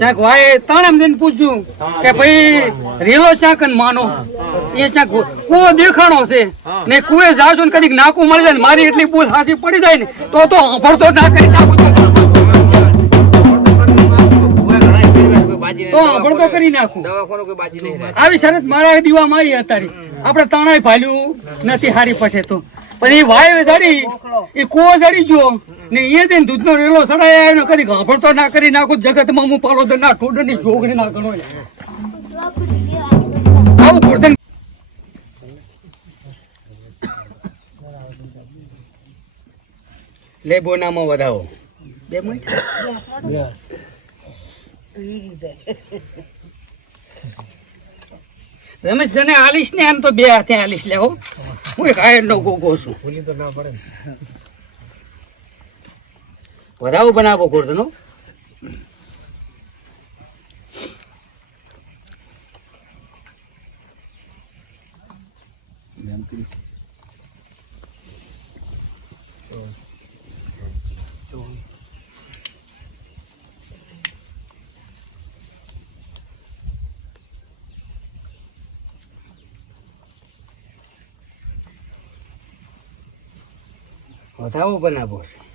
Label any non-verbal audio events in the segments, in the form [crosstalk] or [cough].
ચાક Y. ત્રણ એમ દિન પૂછ્યું કે ભાઈ રેલો ચાક ને માનો. એ ચાક કો દેખાણો છે. ને કુએ જાશો ને કદીક નાકું મળી જાય ને મારી એટલી ભૂલ હાસી પડી જાય ને તો તો ભરતો ના કરી નાખું તો હંભળતો કરી નાખું. દવાખાનું કોઈ બાજી નહીં રહે. આવી શરત મારા દીવા મારી અત્યારે આપણે તણાઈ ભાલ્યું નથી હારી પઠે તો. પણ એ વાય જડી એ કુવો જડી જો ને અહીંયા જઈને દૂધનો રેલો સડાય એનો કદી તો ના કરી નાખું જગતમાં હું પાલો તો ના ઠોડની જોગણી ના ગણો આવું ગોર્ધન લે બોનામાં વધાવો. બે મિનિટ. રમેશ જને આલીશ ને? એમ તો બે હાથે આલીશ લેવો હું. એક આયર નો ગોગો છું વધાવો બનાવો ગોર્ધનો વધાવો બનાવો છે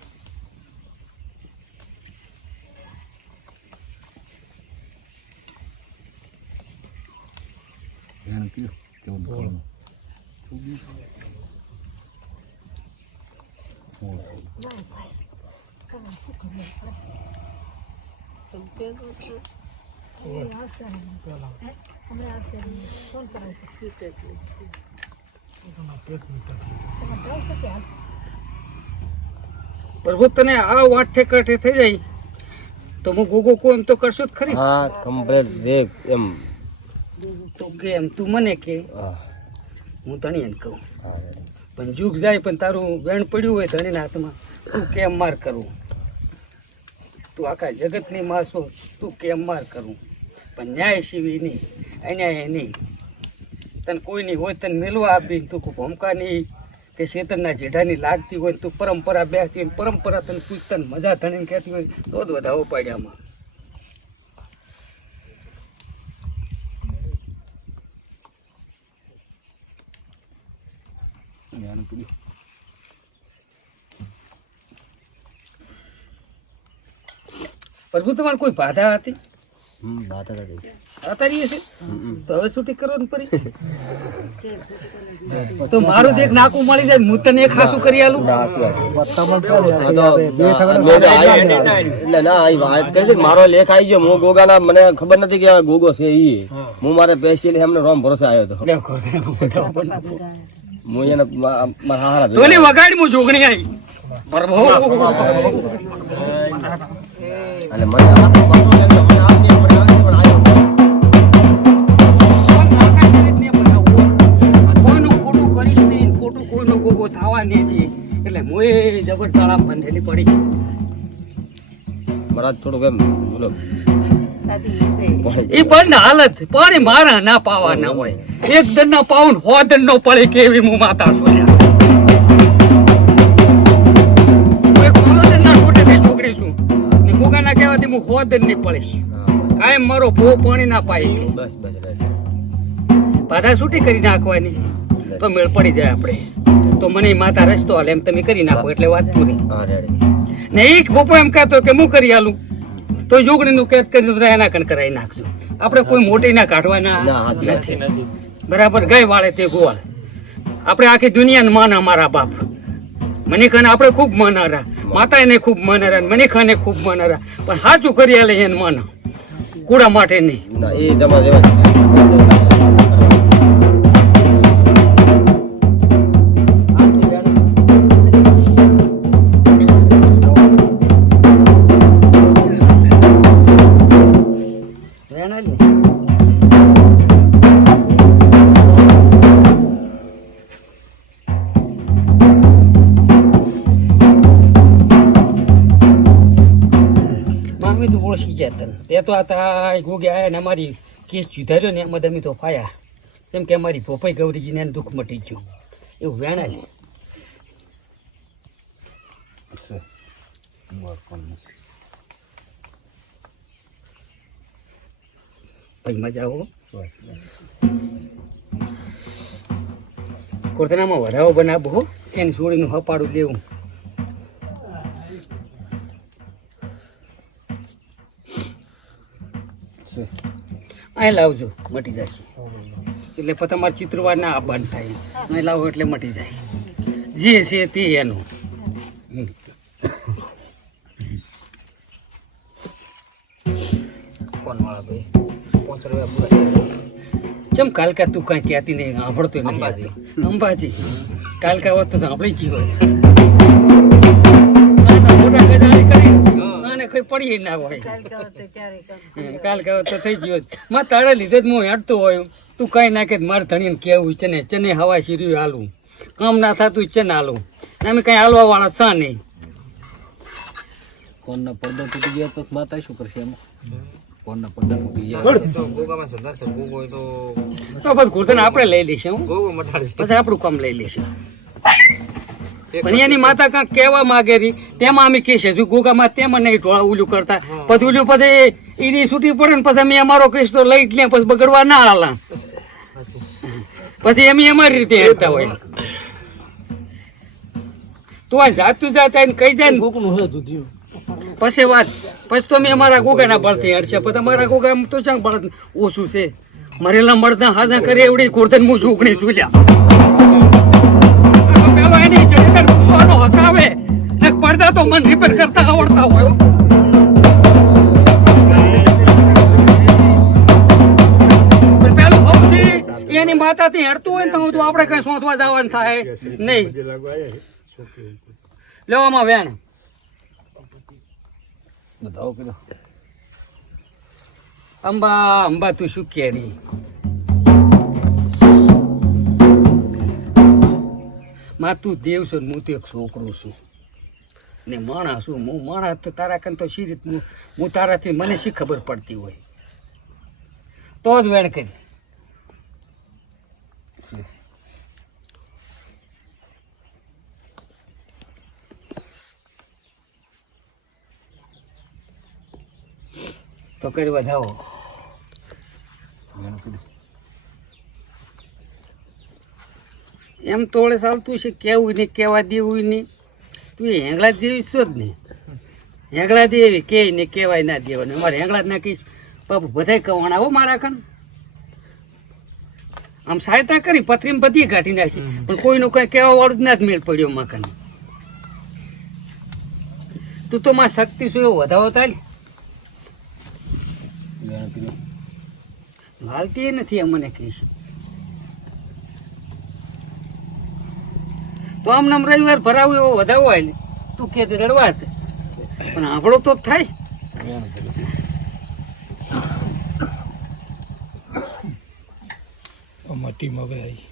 પ્રભુ તને આ વાઠે કાઠે થઈ જાય. તો હું ગોગો કો એમ તો કરશો જ ખરી. હા કમ્પ્લેટ રેક એમ. તો કે એમ તું મને કે. હા. હું તણી એમ કહું. પણ જુગ જાય પણ તારું વેણ પડ્યું હોય ધણીના હાથમાં, તું કેમ માર કરું? તું આખા જગતની માસો તું કેમ માર કરું? પણ ન્યાય સિવી નહીં, અન્યાય નહીં. તને કોઈની હોય તને મેલવા આપી તું કોઈ ભમકા નહીં કે શેતરના જેઢાની લાગતી હોય તું પરંપરા બેસતી હોય પરંપરા તને પૂછતા ને મજા ધણીને કહેતી હોય, તો જ વધાવો પાડ્યામાં પ્રભુ તમારે કોઈ બાધા હતી? બાધા હતી અતારી હશે તો હવે શું કરો ને પડી [laughs] તો મારું દેખ નાકું મળી જાય હું તને એક ખાસું કરી આલું. એટલે ના આ વાત કરી મારો લેખ આવી ગયો. હું ગોગાના મને ખબર નથી કે આ ગોગો છે ઈ. હું. મારે પેશિયલ એમને રોમ ભરોસે આવ્યો હતો. હું એને મા- મારા હારા વગાડી હું જોગણી આવી પ્રભુ અને મને આ તો વાંધો નહીં, મને આવશે, મને આવશે, પણ આવ્યો. કોઈનું કરીશ ગોગો થવા નહીં દે. એટલે હું એ જબર તાળા બંધેલી પડી. મરાજ થોડુંક એમ બોલો. એ બંધ હાલત પાણી મારા ના પાવા ના હોય. એક દન ના પાઉન હો દન નો પડે કેવી હું માતા છું છોકરી છું. ને ગોગાના કહેવાથી હું હો દનની પડીશ. કાયમ મારો ભો પાણી ના પાય બસ બસ બાધા છૂટી કરી નાખવાની. તો મેળ પડી જાય આપણે. તો મને માતા રસ્તો હાલે એમ તમે કરી નાખો એટલે વાત પૂરી. ને એક બપો એમ કહેતો કે હું કરી આલું? તો જોગણીનું કેદ કરી બધા એના કન કરાવી નાખજો. આપણે કોઈ મોટી ના કાઢવાના નથી. બરાબર ગઈ વાળે તે ગોવાળ આપણે આખી દુનિયાને માન અમારા બાપ. મને ખાને આપણે ખૂબ માનારા. માતા એને ખૂબ માનારા મને ખાને ખૂબ માનારા. પણ સાચું કરી આલે એને માન. કુડા માટે નહીં. એ એ તે આ ગોગે આયા અમારી કેસ સુધાર્યો ને એમાં તમે તો ફાયા. કેમ કે અમારી ભોપાઈ ગૌરીજીને દુઃખ મટી ગયું. એવું વેણા છે. ભાઈ મજા આવો. કોરતનામાં વધારો બનાવો એને છોડીનું હપાડું લેવું. અહીં લાવજો મટી જશે. એટલે પછી તમારે ચિત્રવાર ના આવવાનું થાય. અહીં લાવો એટલે મટી જાય. જે છે તે એનું. હમ. કોનવાળા ભાઈ પાંચ રૂપિયા પૂરા ચમ કાલકા તું કાંઈ કહેતી નહીં સાંભળતો અંબાજી. અંબાજી. કાલકા હોત તો સાંભળી જ હોય મોટા કરી કઈ પડી ના હોય. કાલ કહો તો થઈ ગયો માં તારે લીધે જ હું હેડતો હોય. તું કઈ નાખે મારે ધણીને કેવું છે ને ચને હવા શીર્યું હાલું. કામ ના થતું છે ને હાલું. અમે કઈ હાલવા વાળા છા નહીં. ફોનના પડદા તૂટી ગયા તો માતા શું કરશે એમ? ફોનના પડદા તૂટી ગયા. તો બધું કુર્તન આપણે લઈ લઈશું હો. ગોગો મટાડી પછી આપણું કામ લઈ લઈશું. પણ એની માતા કાંક કહેવા માંગે હતી તેમાં અમે કેસ જો ગોગામાં તેમાં નહીં ઢોળા ઉલ્યું કરતા. પછી ઉલ્યું પછી એની છૂટી પડે ને પછી અમે અમારો કેસ તો લઈ જ લે પછી બગડવા ના હાલા. પછી એમ અમારી રીતે હેડતા હોય. તો આ જાતું જાત આવીને કઈ જાય ને. પછી વાત. પછી તો અમે અમારા ગોગાના બળથી હેડશે પછી અમારા ગોગા તો ચાંગ બળદ ઓછું છે. મરેલા મળતા હાજર કરી એવડી કોરતન હું ઝૂકણી સુલ્યા પેલો એની પૂછવાનો હકાવે ને પડદા તો મન રિપેર કરતા આવડતા હોય એની માતાથી હેડતું હોય ને તો તો આપણે કઈ સોંથવા જવાનું થાય નહીં. લેવામાં વેણ બતાવો અંબા અંબા, તું શું કેરી માં તું દેવ છો હું તો એક છોકરો છું. ને માણસ છું, હું માણસ તો તારા કન તો શી રીતનું હું તારાથી મને શી ખબર પડતી હોય? તો જ વેણ કરી. તો કરી વધાવો એનું કીધું એમ તોડે ચાલતું છે કેવું નહીં કહેવા દેવું નહીં. તું એ હેંગળા જેવી છો જ નહીં હેંગળા દેવી કે નહીં કેવાય ના દેવાનું. અમારે હેંગળા જ કહીશ. બાપુ બધાય કવાણા આવો મારા કણ. આમ સહાયતા કરી પથરીમાં બધી કાઢી નાખી. પણ કોઈનું કઈ કહેવા વાળું જ ના જ મેળ પડ્યો મકાન તું તો માં શક્તિ શું એવો વધાવો થાય લાલતી હાલતી એ નથી એમ મને કહીશ. તો આમ નામ રવિવાર ભરાવું એવો વધાવો હોય ને તું કે રડવાત રડવા પણ આપણો તો જ થાય. એનું આવી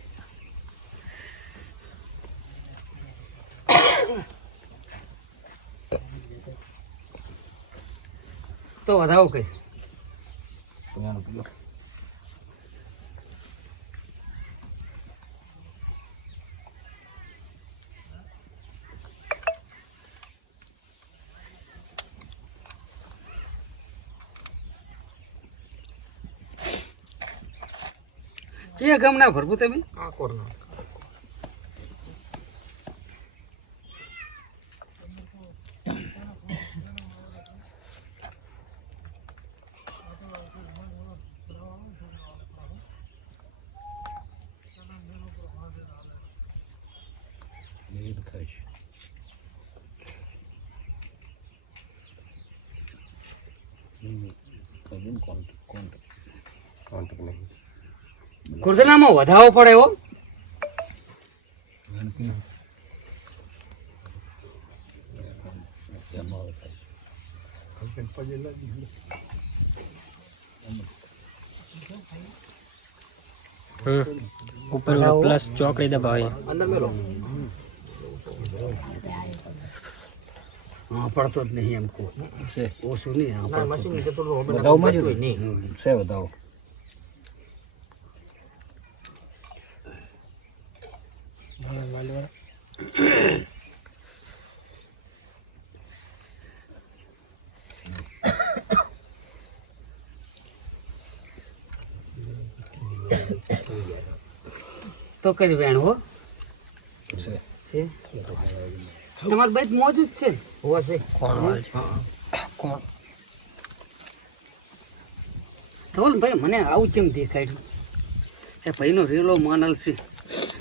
તો વધાવો કઈ. જે ગામના ભરવું તમે આ કોરના. એવું થાય છે હમ. કબૂલ કોણ કોણ? કોન્ટેક્ટ નહીં ખુરદનામાં વધાવો પડે એવો ઉપર પ્લસ ચોકડી દબાવી. અંદર મેલો. હા પડતો જ નહીં એમ કો છે. ઓછું નહીં હા પડતો નહીં. છે વધાવો. તો કરી વેણ હો. તમારે ભાઈ છે. ને? છે. કોણ હાલ છે કોણ? ધવલ ભાઈ મને આવું કેમ દેખાડ્યું એ ભાઈનો રેલો માનલ છે.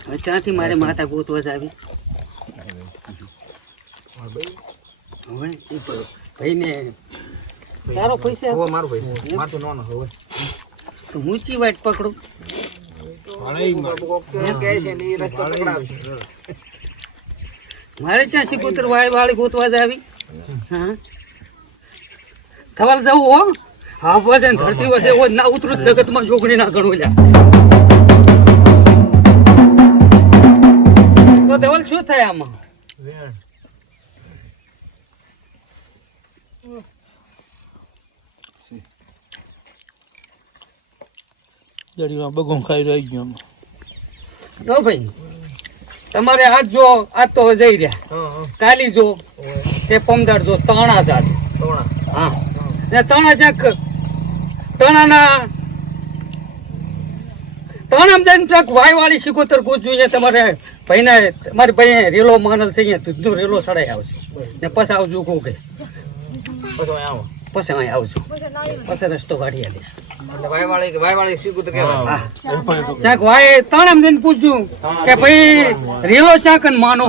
હવે ચાથી મારે માતા ગોતવા જ આવી. હવે એ ભાઈને તારો પૈસા? મારો મારું ભાઈ મારતો નો હવે. તો ઊંચી વાટ પકડો કહે છે ને એ રસ્તો પકડાવશે મારે ત્યાં સિકોતર વાય વાળી ગોતવા જ આવી હા? ધવલ જવું હો. હા ને ધરતી વસે હો ના ઉતરું જ જગતમાં જોગણી ના ગણો લ્યા. તો ધવલ શું થાય આમાં? જડીમાં બગું ખાઈ રહી ગયો. જો ભાઈ તમારે આજ જો આજ તો જઈ રહ્યા. કાલી જો તે પમદાર જો તણા જાત હા. ને તણા ચાક તણાના તણામ જઈને ચાક વાય વાળી સિકોતર ગોતજો અહીંયા તમારે ભાઈને મારી ભાઈ રેલો માનલ છે અહીંયા દૂધનો રેલો સડાઈ આવશે ને પછી આવજો કહું કે પછી આવો. પછી અહીં આવજો. પછી રસ્તો કાઢી કહેવાય ચાક વાય તણામ જઈને પૂછ્યું કે ભાઈ રેલો ચાક ને માનો.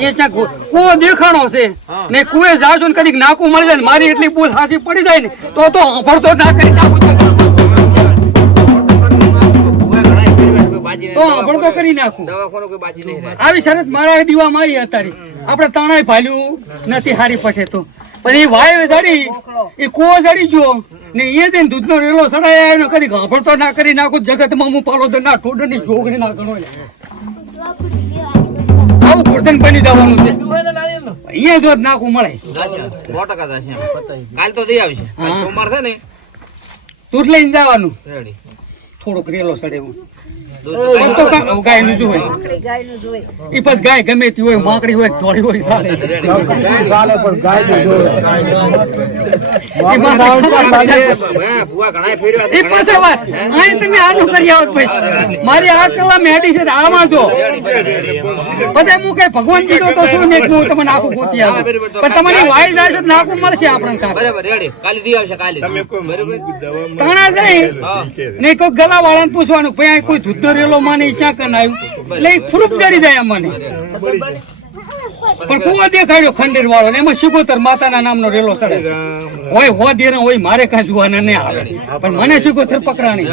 એ ચાક કુવો દેખાણો છે. ને કુએ જાશો ને કદીક નાકું મળી જાય ને મારી એટલી ભૂલ હાથી પડી જાય ને તો તો ભરતો ના કરી નાખું તો ભરતો કરી નાખું. આવી શરત મારા દીવા મારી અત્યારે આપણે તાણાય ભાલ્યું નથી હારી પઠે તો. પણ એ વાય જડી એ કુવો જડી જો ને એ જઈને દૂધનો રેલો સડાય એનો કદી ગાભડતો ના કરી નાખું. જગતમાં હું પાલો તો ના ઠોડની જોગણી ના ગણો આવું ગોર્ધન બની જવાનું છે. અહીંયા જો નાખું મળે. સો ટકા જાશે કાલ તો જઈ આવશે. સોમવાર છે ને? દૂધ લઈને જવાનું. થોડોક રેલો સડે દૂધ તો તો કા- ગાયનું જો હોય. ઈ પછી ગાય ગમે તે હોય માકડી હોય ધોળી હોય સારી ઈ માકડી હે, ભૂવા ઘણાય ફેરવ્યા એ પાછા વાત અહીં તમે આનું કરી આવો પછી. મારી આ કલા મેડી છે આમાં જો. બધા હું કઈ ભગવાન કીધો તો શું ને હું તમને આખું ગોતી આવું. પણ તમારી વાઈ જાય છે નાખું મળશે આપણને કાંઈ. બરાબર રેડી કાલે દી આવશે કાલે. બરાબર? તાણા જઈ ને કોઈ ગલા વાળાને પૂછવાનું ભાઈ કોઈ ધૂધો રેલો મને ચાકન આવ્યું એટલે ફૂરૂપ જડી જાય મને પણ કુવા દેખાડ્યો ખંડેર વાળો ને એમાં સુગોતર માતાના નામનો રેલો ચડે હોય હો દેરા હોય મારે કાંઈ જોવાના નહીં આવે. પણ મને સુગોતર પકડાણી.